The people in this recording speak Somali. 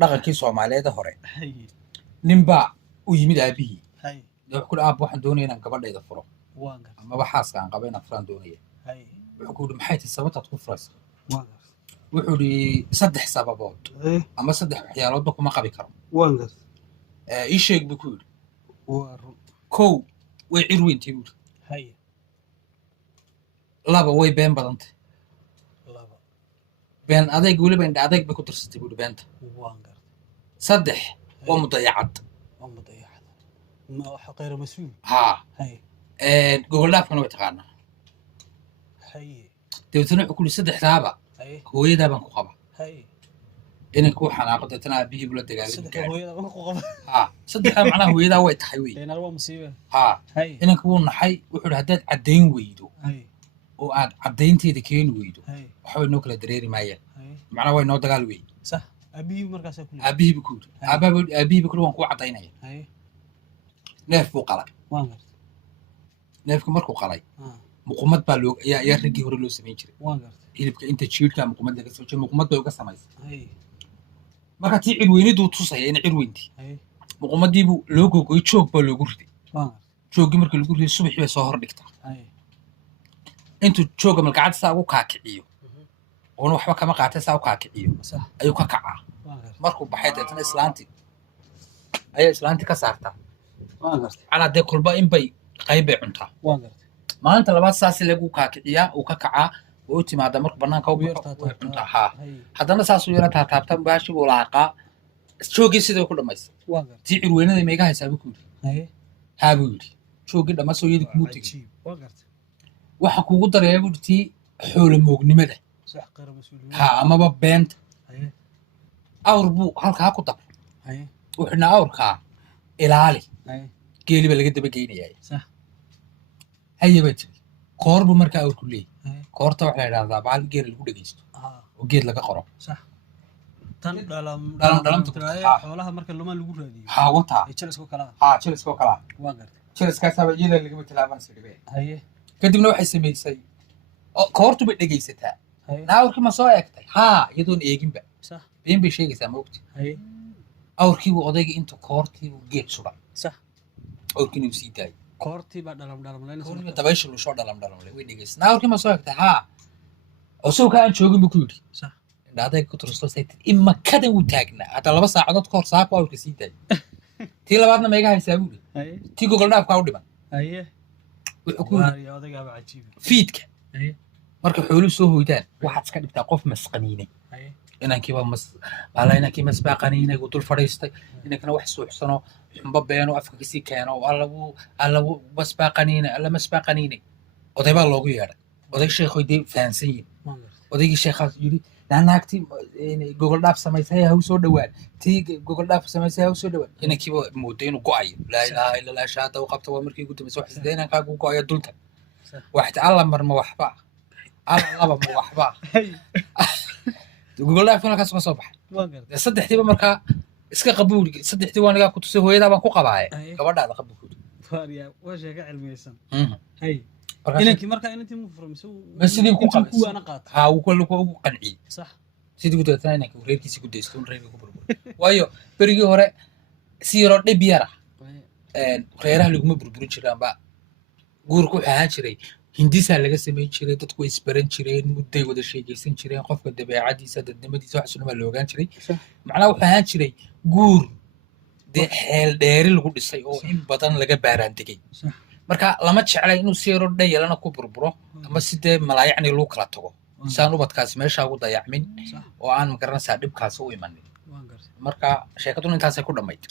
dhaqankii Soomaaliyeed hore hay ninba u yimid aabihii hay wuxuu ku aab waxaan doonayaa inaan gabadhayda furo waan gar ama waxaas aan qabo inaan furaan doonaya hay wuxuu ku yidhi maxay tahay sababtaad ku furaysa waan gar wuxuu yidhi 3 sababood ama 3 waxyaaloodba kuma qabi karo waan gar ii sheeg buu ku yidhi waa run kow way cirweyntii buu yidhi hay laba way been badantay laba been adayg weliba indha adayg bay ku darsatay buu yidhi beenta waan gar 3 waa mudayacad oo madayaxda ma waxa qeyr mas'uul haa hay gogol dhaafkana way taqaanaa hay dabeetana wuxuu ku yidhi 3daaba hay hooyadaa baan ku qaba hay inanku xanaaqo deetana aabihii buu la dagaalami saddex gaaray hooyada ma ku qaba haa 3daa macnaha hooyadaa way tahay wey eenar waa musiibe haa hay inanku wuu naxay wuxuu yidhi haddaad caddayn weydo hay oo aad caddaynteeda keeni weydo hay waxa way noo kala dareeri maayaan hay macnaha way noo dagaal wey صح أبي مركز كله aabihii buu ku yidhi aabihii buu ku yidhi waan kuu caddaynaya هاي neef buu qalay وانغر neefku markuu qalay muqumad baa ayaa raggii hore loo samayn jiray وانغر hilibka inta jiirka muqumad laga soo jeedo muqumad bay uga samaysay هاي marka tii cirweyniduu tusaya in cirweyntii هاي muqumadiibuu loo gogoy joog baa loogu riday وانغر joogii markii lagu riday subaxii bay soo hor dhigtaa هاي intuu jooga malgacad saa ugu kaakiciyo oona waxba kama qaatay saa u kaakiciyo صح ayuu ka kacaa وانغر markuu baxay deetana islaantii ka saartaa وانغر macnaa dee kulba inbay qayb bay cuntaa وانغر maalinta labaad saas lagu kaakiciyaa uu ka kacaa oo u timaada markuu bannaanka u وير baxo way تاتا cuntaa haa هاي haddana saasuu yara taataabta baashi buu laaqaa joogii sidii ku dhammaystay وانغر tii cirweynada meega haysaa buu ku yidhi هاي haa buu yidhi joogii dhammasoo iyadii kumuu tegin عجيب وانغر waxa kuugu dareeya buu yidhi tii xoolo moognimada صح قير مسؤول haa amaba beenta هاي awr buu halkaa ku dabay هاي wuxuuna awrkaa ilaali هاي geeli baa laga daba geynayaa صح haye baa tiri koor buu markaa awrku leeyahy هاي koorta waxaa la yidhahdaa baal geela lagu dhegeysto oo geed laga qoro صح tan dhalam dhalamta ku tiraay haa xoolaha marka luma lagu raadiyo haa wataa ay jalisku kala haa jiliskoo kalaa waan gartay jiliskaasaaba iyada lagama tilaaban siribee haye kadibna waxay samaysay koortu bay dhegeysataa haye awrkii ma soo eegtay haa iyadoon eeginba صح been bay sheegaysaa ma ogti haye awrkiibuu odaygii inta koortiibuu geed suray صح awrkiina uu sii daayay koortii baa dhalam leen koortiiba dabaysha lushoo dhalamle way dhegeysanaa awrkii ma soo eegtay haa osagoo aan joogin buu ku yidhi صح indhaadayga ku tursto saytid imakadan wuu taagnaa hadda 2 saacadood ka hor saako awrka sii daayay tii labaadna meega haysaa buu yidhi haye tii gogol dhaafkaa u dhiman haye wuxuu ku yidhi waa odaga baa cajiib fiidka haye marka xooluhu soo hoydaan waxaad iska dhigtaa qof masqaniinay haye inankiiba inankii masbaaqaniinay uu dul fadhiistay inankana wax suuxsano xumba beeno afka kasii keeno allagu masbaaqaniinay alla masbaaqaniinay oday baa loogu yeedhay oday sheekhoy dee fahansan yihin waan gartay odaygii sheekhaas yidhi naagtii gogol dhaaf samaysay ha u soo dhowaan tii gogol dhaaf samaysay ha u soo dhowaan inankiiba mooday inuu go'ayo laa ilaaha illa allah shahaada u qabta waa markii ugu dambaysa wax sidee inankaagu go'ayo dulta waxta alla marma waxba alla laba ma waxba gogol dhaafkii halkaas ka soo baxay waan gartay saddexdiiba markaa iska qabuuli saddexdii waa nigaa ku tusay hooyadaa baan ku qabaaye Aye. gabadhaada qabuuli faariya waa sheega cilmiyeysan Mhm. haye Markaas- inankii marka inantii mu furmayso Ma sidii ku qabay. kuwaana qaata haa wuu ugu qanciyey صح sidii ku dabeetana inanka reerkiisii ku daysto un reerkii ku burbur waayo berigii hore si yaroo dhib yara reeraha laguma burburin jiraanba guurku wuxuu ahaan jiray hindisaa laga samayn jiray dadku way isbaran jireen mudday wada sheegaysan jireen qofka dabeecadiisa dadnimadiisa waxaas dhan baa la ogaan jiray صح macnaha wuxuu ahaan jiray guur dee xeel dheeri lagu dhisay oo in badan laga baaraan degay صح marka lama jeclay inuu si yaroo dhayalana ku burburo ama si dee malaayacni lagu kala tago saan ubadkaasi meeshaa ugu dayacmin صح oo aan magaranaysaa dhibkaasi u imanin waan gartay marka sheekaduna intaasay ku dhammayd